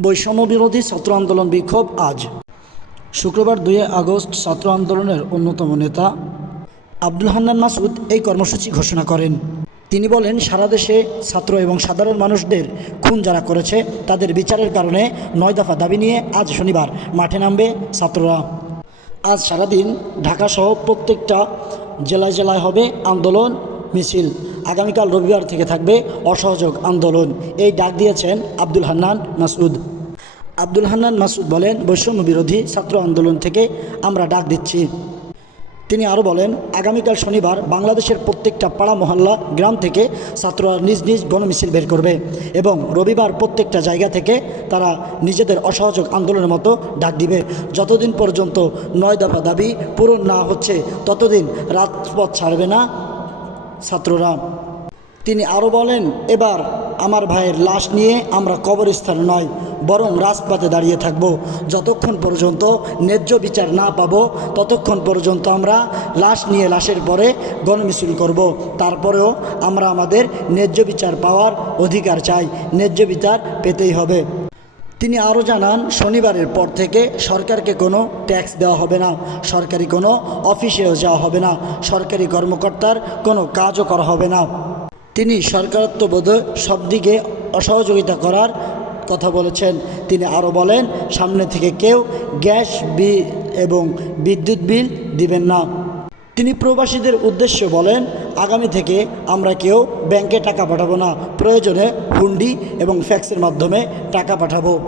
বৈষম্য বিরোধী ছাত্র আন্দোলন বিক্ষোভ আজ। শুক্রবার দুই আগস্ট ছাত্র আন্দোলনের অন্যতম নেতা আব্দুল হান্নান মাসুদ এই কর্মসূচি ঘোষণা করেন। তিনি বলেন, সারা দেশে ছাত্র এবং সাধারণ মানুষদের খুন যারা করেছে, তাদের বিচারের কারণে নয় দফা দাবি নিয়ে আজ শনিবার মাঠে নামবে ছাত্ররা। আজ সারাদিন ঢাকাসহ প্রত্যেকটা জেলায় জেলায় হবে আন্দোলন মিছিল আগামীকাল রবিবার থেকে থাকবে অসহযোগ আন্দোলন। এই ডাক দিয়েছেন আব্দুল হান্নান মাসুদ আব্দুল হান্নান মাসুদ বলেন, বৈষম্য বিরোধী ছাত্র আন্দোলন থেকে আমরা ডাক দিচ্ছি। তিনি আরও বলেন, আগামীকাল শনিবার বাংলাদেশের প্রত্যেকটা পাড়া মহল্লা গ্রাম থেকে ছাত্ররা নিজ নিজ গণমিছিল বের করবে এবং রবিবার প্রত্যেকটা জায়গা থেকে তারা নিজেদের অসহযোগ আন্দোলনের মতো ডাক দিবে। যতদিন পর্যন্ত নয় দফা দাবি পূরণ না হচ্ছে, ততদিন রাজপথ ছাড়বে না ছাত্ররা। তিনি আরও বলেন, এবার আমার ভাইয়ের লাশ নিয়ে আমরা কবরস্থানে নয়, বরং রাজপথে দাঁড়িয়ে থাকব। যতক্ষণ পর্যন্ত ন্যায্য বিচার না পাবো, ততক্ষণ পর্যন্ত আমরা লাশ নিয়ে লাশের পরে গণমিছিল করব। তারপরেও আমরা আমাদের ন্যায্য বিচার পাওয়ার অধিকার চাই। ন্যায্য বিচার পেতেই হবে। তিনি আরও জানান, শনিবারের পর থেকে সরকারকে কোনো ট্যাক্স দেওয়া হবে না, সরকারি কোনো অফিসেও যাওয়া হবে না, সরকারি কর্মকর্তার কোনো কাজও করা হবে না। তিনি সরকারত্ববোধ সব দিকে অসহযোগিতা করার কথা বলেছেন। তিনি আরও বলেন, সামনে থেকে কেউ গ্যাস বিল এবং বিদ্যুৎ বিল দিবেন না। তিনি প্রবাসীদের উদ্দেশ্যে বলেন, আগামী থেকে আমরা কেউ ব্যাংকে টাকা পাঠাবো না। প্রয়োজনে হুন্ডি এবং ফ্যাক্সের মাধ্যমে টাকা পাঠাবো।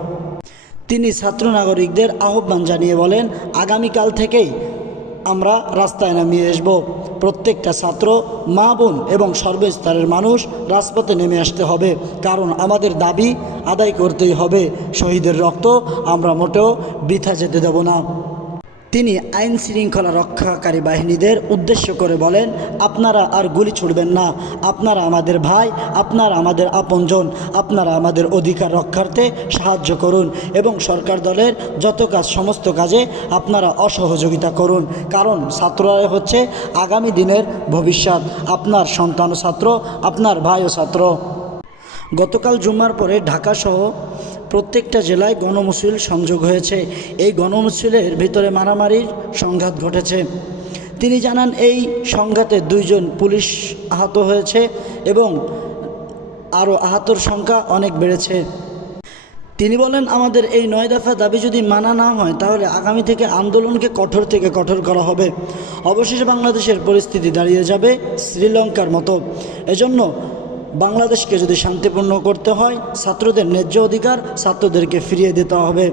তিনি ছাত্র নাগরিকদের আহ্বান জানিয়ে বলেন, আগামীকাল থেকেই আমরা রাস্তায় নামিয়ে আসব। প্রত্যেকটা ছাত্র, মা বোন এবং সর্বস্তরের মানুষ রাজপথে নেমে আসতে হবে। কারণ আমাদের দাবি আদায় করতেই হবে। শহীদের রক্ত আমরা মোটেও বৃথা যেতে দেব না। তিনি আইন শৃঙ্খলা রক্ষাকারী বাহিনীদের উদ্দেশ্য করে বলেন, আপনারা আর গুলি ছুড়বেন না। আপনারা আমাদের ভাই, আপনারা আমাদের আপনজন, আপনারা আমাদের অধিকার রক্ষার্থে সাহায্য করুন এবং সরকার দলের যত কাজ, সমস্ত কাজে আপনারা অসহযোগিতা করুন। কারণ ছাত্ররা হচ্ছে আগামী দিনের ভবিষ্যৎ। আপনার সন্তান ও ছাত্র, আপনার ভাই ও ছাত্র। গতকাল জুম্মার পরে ঢাকাসহ প্রত্যেকটা জেলায় গণমুসিল সংযোগ হয়েছে। এই গণমুসিলের ভিতরে মারামারির সংঘাত ঘটেছে। তিনি জানান, এই সংঘাতে দুইজন পুলিশ আহত হয়েছে এবং আরও আহতর সংখ্যা অনেক বেড়েছে। তিনি বলেন, আমাদের এই নয় দফা দাবি যদি মানা না হয়, তাহলে আগামী থেকে আন্দোলনকে কঠোর থেকে কঠোর করা হবে। অবশেষে বাংলাদেশের পরিস্থিতি দাঁড়িয়ে যাবে শ্রীলঙ্কার মতো। এজন্য বাংলাদেশকে যদি শান্তিপূর্ণ করতে হয়, ছাত্রদের ন্যায্য অধিকার ছাত্রদেরকে ফিরিয়ে দিতে হবে।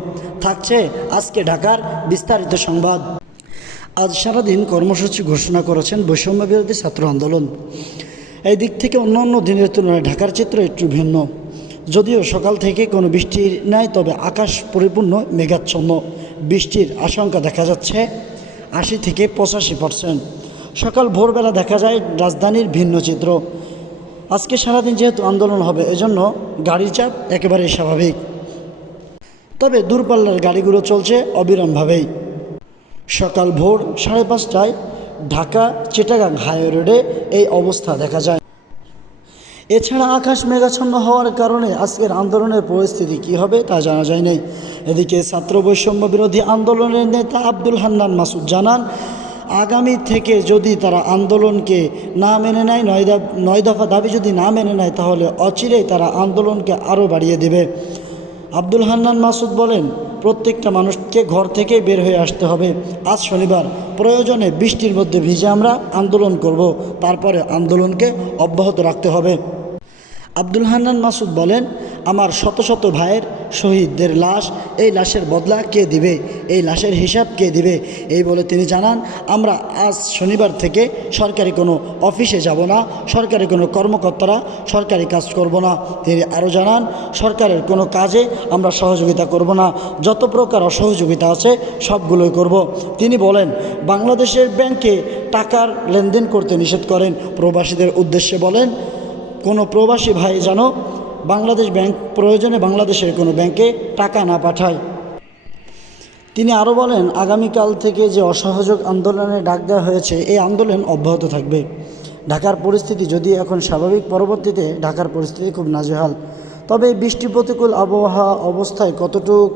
থাকছে আজকে ঢাকার বিস্তারিত সংবাদ। আজ সারাদিন কর্মসূচি ঘোষণা করেছেন বৈষম্য বিরোধী ছাত্র আন্দোলন। এই দিক থেকে অন্য অন্য দিনের তুলনায় ঢাকার চিত্র একটু ভিন্ন। যদিও সকাল থেকে কোনো বৃষ্টির নাই, তবে আকাশ পরিপূর্ণ মেঘাচ্ছন্ন। বৃষ্টির আশঙ্কা দেখা যাচ্ছে আশি থেকে পঁচাশি পার্সেন্ট সকাল ভোরবেলা দেখা যায় রাজধানীর ভিন্ন চিত্র। আজকে সারাদিন যেহেতু আন্দোলন হবে, এজন্য গাড়ির চাপ একেবারেই স্বাভাবিক। তবে দূরপাল্লার গাড়িগুলো চলছে অবিরামভাবেই। সকাল ভোর সাড়ে পাঁচটায় ঢাকা চিটাগাং হাইওয়ে রোডে এই অবস্থা দেখা যায়। এছাড়া আকাশ মেঘাচ্ছন্ন হওয়ার কারণে আজকের আন্দোলনের পরিস্থিতি কী হবে তা জানা যায় এদিকে ছাত্র বৈষম্য বিরোধী আন্দোলনের নেতা আব্দুল হান্নান মাসুদ জানান আগামী থেকে যদি তারা আন্দোলনকে না মেনে নেয়, নয় নয় দফা দাবি যদি না মেনে নেয়, তাহলে অচিরেই তারা আন্দোলনকে আরও বাড়িয়ে দেবে। আব্দুল হান্নান মাসুদ বলেন, প্রত্যেকটা মানুষকে ঘর থেকে বের হয়ে আসতে হবে। আজ শনিবার, প্রয়োজনে বৃষ্টির মধ্যে ভিজে আমরা আন্দোলন করব। তারপরে আন্দোলনকে অব্যাহত রাখতে হবে। আব্দুল হান্নান মাসুদ বলেন, আমার শত শত ভাইয়ের শহীদদের লাশ, এই লাশের বদলা কে দিবে? এই লাশের হিসাব কে দিবে? এই বলে তিনি জানান, আমরা আজ শনিবার থেকে সরকারি কোনো অফিসে যাব না, সরকারি কোনো কর্মকর্তারা সরকারি কাজ করব না। তিনি আরও জানান, সরকারের কোনো কাজে আমরা সহযোগিতা করব না, যত প্রকার অসহযোগিতা আছে সবগুলোই করব। তিনি বলেন, বাংলাদেশের ব্যাংকে টাকার লেনদেন করতে নিষেধ করেন। প্রবাসীদের উদ্দেশ্যে বলেন, কোনো প্রবাসী ভাই যেন বাংলাদেশ ব্যাংক প্রয়োজনে বাংলাদেশের কোনো ব্যাংকে টাকা না পাঠায়। তিনি আরও বলেন, আগামীকাল থেকে যে অসহযোগ আন্দোলনে ডাক দেওয়া হয়েছে, এই আন্দোলন অব্যাহত থাকবে। ঢাকার পরিস্থিতি যদি এখন স্বাভাবিক, পরবর্তীতে ঢাকার পরিস্থিতি খুব নাজেহাল। তবে বৃষ্টি প্রতিকূল আবহাওয়া অবস্থায় কতটুক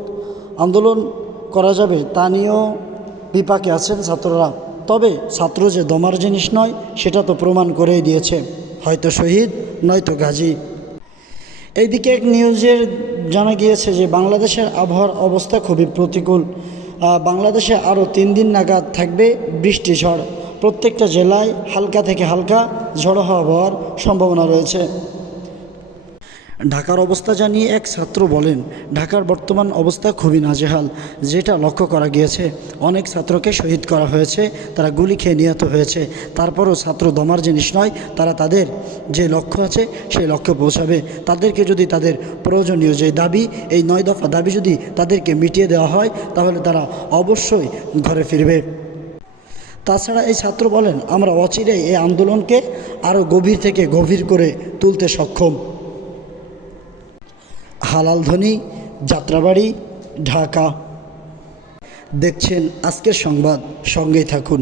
আন্দোলন করা যাবে, তা নিয়েও বিপাকে আছেন ছাত্ররা। তবে ছাত্র যে দমার জিনিস নয়, সেটা তো প্রমাণ করেই দিয়েছে। হয়তো শহীদ, নয়তো গাজী। এইদিকে এক নিউজের জানা গিয়েছে যে বাংলাদেশের আবহাওয়ার অবস্থা খুবই প্রতিকূল। বাংলাদেশে আরও তিন দিন নাগাদ থাকবে বৃষ্টি ঝড়। প্রত্যেকটা জেলায় হালকা থেকে হালকা ঝড়ো হওয়ার সম্ভাবনা রয়েছে। ঢাকার অবস্থা জানিয়ে এক ছাত্র বলেন, ঢাকার বর্তমান অবস্থা খুবই নাজেহাল, যেটা লক্ষ্য করা গিয়েছে। অনেক ছাত্রকে শহীদ করা হয়েছে, তারা গুলি খেয়ে নিহত হয়েছে। তারপরও ছাত্র দমার জিনিস নয়, তারা তাদের যে লক্ষ্য আছে, সেই লক্ষ্যে পৌঁছাবে। তাদেরকে যদি তাদের প্রয়োজনীয় যে দাবি, এই নয় দফা দাবি যদি তাদেরকে মিটিয়ে দেওয়া হয়, তাহলে তারা অবশ্যই ঘরে ফিরবে। তাছাড়া এই ছাত্র বলেন, আমরা অচিরেই এই আন্দোলনকে আরও গভীর থেকে গভীর করে তুলতে সক্ষম। হালাল ধ্বনি যাত্রাবাড়ি ঢাকা। দেখছেন আজকের সংবাদ সঙ্গেই থাকুন।